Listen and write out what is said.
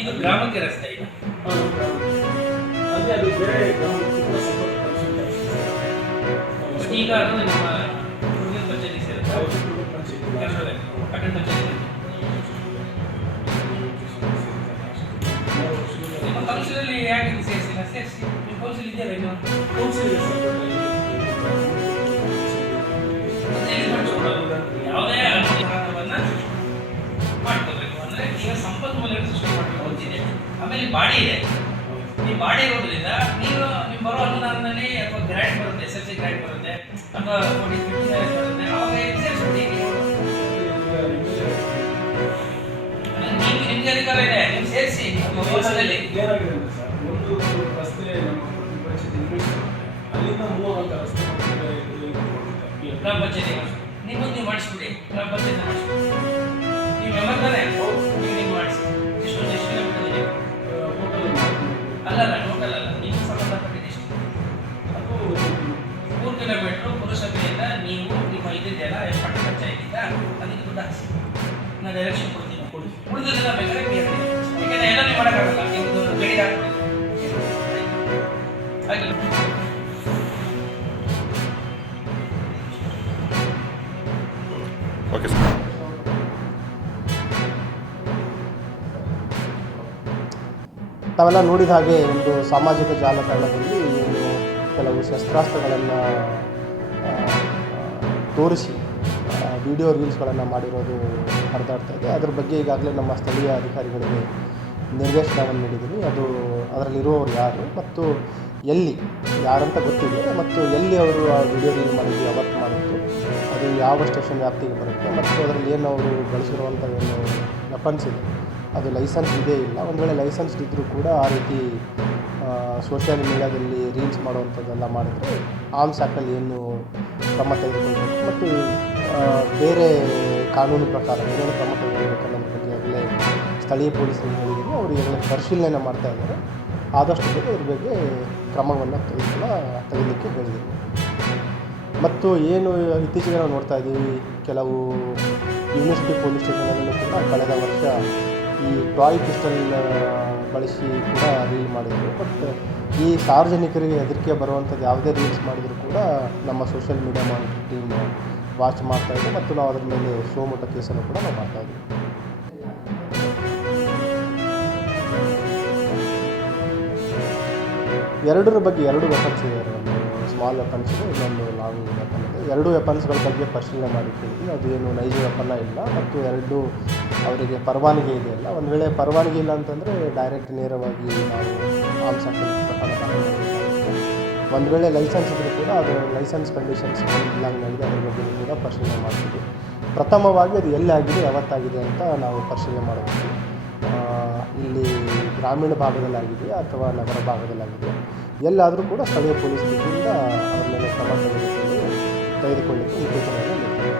ಇದು ಗ್ರಾಮಕ್ಕೆ ರಸ್ತೆ ಇದೆ. ಅದೇ ಅದು ಬೇರೆ ಗ್ರಾಮಕ್ಕೆ ಈಗ ಅದು ನಮ್ಮ ಹುಡುಗಿನ ಪಂಚಾಯತಿ ಸೇರುತ್ತೆ. ಪಟ್ಟಣ ಪಂಚಾಯತಿ ನಿಮ್ಮ ಕೌನ್ಸಿಲಲ್ಲಿ ಯಾಕೆ ಸೇರಿಸಿಲ್ಲ? ಸೇರಿಸಿ. ನಿಮ್ಮ ಕೌನ್ಸಿಲ್ ಇದೆಯಲ್ಲ ಇನ್ನು ಯಾವುದೇ ಅನುದಾನವನ್ನು ಮಾಡ್ಕೋಬೇಕು. ಅಂದರೆ ಈಗ ಸಂಪನ್ಮೂಲ ಸೃಷ್ಟಿ ಮಾಡಬೇಕು ಅಂತಿದೆ. ಆಮೇಲೆ ಬಾಡಿ ಇದೆ. ಈ ಬಾಡಿ ಇರೋದ್ರಿಂದ ನೀವು ನಿಮ್ಮ ಬರೋ ಅನುದಾನದಲ್ಲಿ ಅಥವಾ ಗ್ರ್ಯಾಂಟ್ ಬರುತ್ತೆ, SLC ಗ್ರ್ಯಾಂಟ್ ಬರುತ್ತೆ ಅಥವಾ ಬರುತ್ತೆ, ಅವಾಗ ಸೇರಿಸ್ಬಿಡಿ. ನೀವು ನಿಮಗೆ ಅಧಿಕಾರ ಇದೆ, ನೀವು ಸೇರಿಸಿ. ವರ್ಷದಲ್ಲಿ ಏನಾಗಿದೆ ಅಂದರೆ ಸರ್, ಒಂದು ರಸ್ತೆ ಅಲ್ಲಿಂದ ಮೂವಂತ ರಸ್ತೆ ಗ್ರಾಮ ಪಂಚಾಯತಿ ನೀವು ಮಾಡಿಸ್ಬಿಡಿ. ಗ್ರಾಮ ಪಂಚಾಯತ್ ಮಾಡಿಸ್ಬಿಡಿ. ನೀವು ಮೆಂಬರ್ ತಾನೆ, ನೀವು ಮಾಡಿಸಿ. ಎಷ್ಟು ಕಿಲೋಮೀಟರ್ ಇದೆ? ಅಲ್ಲಲ್ಲ, ಟೋಟಲ್ ಅಲ್ಲ, ನೀವು ಸಂಬಂಧಪಟ್ಟಿದ್ದು ಎಷ್ಟು? ಅದು 3 ಕಿಲೋಮೀಟರ್ ಪುರಸಭೆಯಿಂದ ನೀವು ನಿಮ್ಮ ಇದೆಯಲ್ಲ ಪಟ್ಟಣ ಪಂಚಾಯತಿಂದ ಅದಕ್ಕೆ ದುಡ್ಡು ಹಾಕಿಸಿ. ನಾನು ಡೈರೆಕ್ಷನ್ ಕೊಡ್ತೀನಿ. ಉಳಿದದೆಲ್ಲ ಬೇಕಾದ್ರೆ ಬೇರೆ, ಯಾಕೆಂದರೆ ಎಲ್ಲ ನೀವು ಮಾಡೋಕ್ಕಾಗಲ್ಲ. ನಿಮ್ಮದು ಗಡಿ ಹಾಕ್ಬಿಡಿ. ಹಾಗೆ ಓಕೆ ಸರ್. ತಾವೆಲ್ಲ ನೋಡಿದ ಹಾಗೆ ಒಂದು ಸಾಮಾಜಿಕ ಜಾಲತಾಣದಲ್ಲಿ ಕೆಲವು ಶಸ್ತ್ರಾಸ್ತ್ರಗಳನ್ನು ತೋರಿಸಿ ವಿಡಿಯೋ ರೀಲ್ಸ್ಗಳನ್ನು ಮಾಡಿರೋದು ಹರಿದಾಡ್ತಾ ಇದೆ. ಅದರ ಬಗ್ಗೆ ಈಗಾಗಲೇ ನಮ್ಮ ಸ್ಥಳೀಯ ಅಧಿಕಾರಿಗಳಿಗೆ ನಿರ್ದೇಶನವನ್ನು ನೀಡಿದ್ದೀನಿ. ಅದರಲ್ಲಿರುವವರು ಯಾರು ಮತ್ತು ಎಲ್ಲಿ ಯಾರಂತ ಗೊತ್ತಿದೆ ಮತ್ತು ಎಲ್ಲಿ ಅವರು ಆ ವಿಡಿಯೋ ರೀಲ್ ಮಾಡಿದ್ದು ಯಾವತ್ತು ಮಾಡಿತ್ತು, ಅದು ಯಾವ ಸ್ಟೇಷನ್ ವ್ಯಾಪ್ತಿಗೆ ಬರುತ್ತೆ ಮತ್ತು ಅದರಲ್ಲಿ ಏನು ಅವರು ಬಳಸಿರುವಂಥ ಏನು ವೆಪನ್ಸ್ ಇದೆ ಅದು ಲೈಸೆನ್ಸ್ ಇದೇ ಇಲ್ಲ. ಒಂದು ವೇಳೆ ಲೈಸೆನ್ಸ್ ಇದ್ದರೂ ಕೂಡ ಆ ರೀತಿ ಸೋಷಿಯಲ್ ಮೀಡಿಯಾದಲ್ಲಿ ರೀಲ್ಸ್ ಮಾಡುವಂಥದ್ದೆಲ್ಲ ಮಾಡಿದರೆ ಆರ್ಮ್ಸ್ ಆ್ಯಕ್ಟಲ್ಲಿ ಏನು ಕ್ರಮ ತೆಗೆದುಕೊಳ್ಬೇಕು ಮತ್ತು ಬೇರೆ ಕಾನೂನು ಪ್ರಕಾರ ಏನೇನು ಕ್ರಮ ತೆಗೆದುಕೊಳ್ಬೇಕು ಅನ್ನೋದ್ರ ಬಗ್ಗೆ ಆಗಲೇ ಸ್ಥಳೀಯ ಪೊಲೀಸರಿಗೆ ಹೇಳಿದ್ದೀನಿ. ಅವರು ಈಗಲೇ ಪರಿಶೀಲನೆ ಮಾಡ್ತಾ ಇದ್ದಾರೆ. ಆದಷ್ಟು ಬೇಗ ಇದ್ರ ಬಗ್ಗೆ ಕ್ರಮವನ್ನು ತೆಗೆದಲಿಕ್ಕೆ ಹೇಳಿದ್ದೀನಿ. ಮತ್ತು ಏನು ಇತ್ತೀಚೆಗೆ ನಾವು ನೋಡ್ತಾ ಇದ್ದೀವಿ, ಕೆಲವು ಯೂನಿವರ್ಸಿಟಿ ಪೊಲೀಸ್ ಸ್ಟೇಷನಲ್ಲೂ ಕೂಡ ಕಳೆದ ವರ್ಷ ಈ ಟಾಯ್ ಪಿಸ್ಟಲ್ ಬಳಸಿ ಕೂಡ ರೀಲ್ ಮಾಡಿದರು. ಬಟ್ ಈ ಸಾರ್ವಜನಿಕರಿಗೆ ಹೆದರಿಕೆ ಬರುವಂಥದ್ದು ಯಾವುದೇ ರೀಲ್ಸ್ ಮಾಡಿದರೂ ಕೂಡ ನಮ್ಮ social media monitoring team watch ಮಾಡ್ತಾಯಿದ್ವಿ ಮತ್ತು ನಾವು ಅದರ ಮೇಲೆ ಶಿವಮೊಗ್ಗ ಕೇಸನ್ನು ಕೂಡ ನಾವು ಮಾಡ್ತಾಯಿದ್ವಿ. ಎರಡರ ಬಗ್ಗೆ 2 ವೆಪನ್ಸ್ ಇದೆ. ಒಂದು ಸ್ಮಾಲ್ ವೆಪನ್ಸ್ ಇದೆ, ಇನ್ನೊಂದು ಲಾಂಗ್ ವೆಪನ್ ಇದೆ. 2 ವೆಪನ್ಸ್ಗಳ ಬಗ್ಗೆ ಪರಿಶೀಲನೆ ಮಾಡಿ ಕೇಳಿದ್ವಿ. ಅದು ಏನು ನೈಜ ವೆಪನ್ನ ಇಲ್ಲ ಮತ್ತು 2 ಅವರಿಗೆ ಪರವಾನಗಿ ಇದೆಯಲ್ಲ. ಒಂದು ವೇಳೆ ಪರವಾನಗಿ ಇಲ್ಲ ಅಂತಂದರೆ ಡೈರೆಕ್ಟ್ ನೇರವಾಗಿ ನಾವು ಆರ್ಮ್ಸ್ ಆ್ಯಕ್ಟ್ ಪ್ರಕರಣ ದಾಖಲಾಗುತ್ತೆ. ಒಂದು ವೇಳೆ ಲೈಸೆನ್ಸ್ ಇದ್ದರೂ ಕೂಡ ಅದರ ಲೈಸೆನ್ಸ್ ಕಂಡೀಷನ್ಸ್ ಇಲ್ಲಾಂಗಿದೆ, ಅದರ ಬಗ್ಗೆ ಕೂಡ ಪರಿಶೀಲನೆ ಮಾಡ್ತೀವಿ. ಪ್ರಥಮವಾಗಿ ಅದು ಎಲ್ಲಾಗಿದೆ ಯಾವತ್ತಾಗಿದೆ ಅಂತ ನಾವು ಪರಿಶೀಲನೆ ಮಾಡಬೇಕು. ಇಲ್ಲಿ ಗ್ರಾಮೀಣ ಭಾಗದಲ್ಲಾಗಿದೆ ಅಥವಾ ನಗರ ಭಾಗದಲ್ಲಾಗಿದೆ, ಎಲ್ಲಾದರೂ ಕೂಡ ಸ್ಥಳೀಯ ಪೊಲೀಸ್ ವತಿಯಿಂದ ಅವರ ಮೇಲೆ ಕ್ರಮ ತೆಗೆದುಕೊಳ್ಳಿಕ್ಕೆ ಮುಖ್ಯತೆಯನ್ನು ನೀಡ್ತಾರೆ.